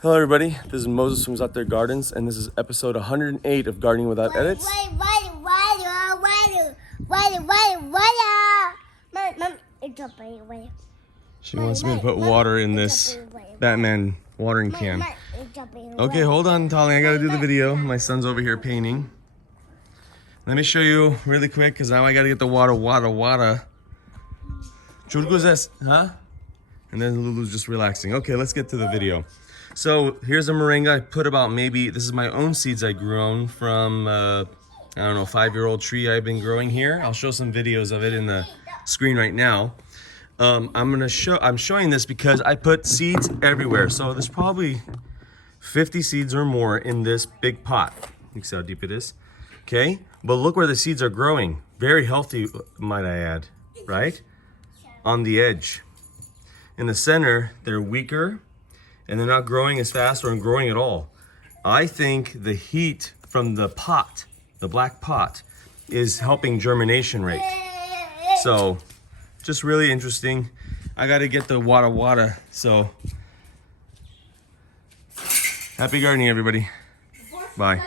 Hello everybody, this is Moses from Zaatar Gardens, and this is episode 108 of Gardening Without Edits. She wants me to put water in this Batman watering can. Okay, hold on, Tali, I gotta do the video. My son's over here painting. Let me show you really quick, because now I gotta get the water. Churguzes, huh? And then Lulu's just relaxing. Okay, let's get to the video. So here's a moringa. I put about this is my own seeds I grown from, I don't know, 5-year-old tree I've been growing here. I'll show some videos of it in the screen right now. I'm showing this because I put seeds everywhere. So there's probably 50 seeds or more in this big pot. You can see how deep it is. Okay, but look where the seeds are growing. Very healthy, might I add, right? On the edge. In the center, they're weaker and they're not growing as fast or growing at all. I think the heat from the pot, the black pot, is helping germination rate. So, just really interesting. I gotta get the wada. So, happy gardening, everybody. Bye.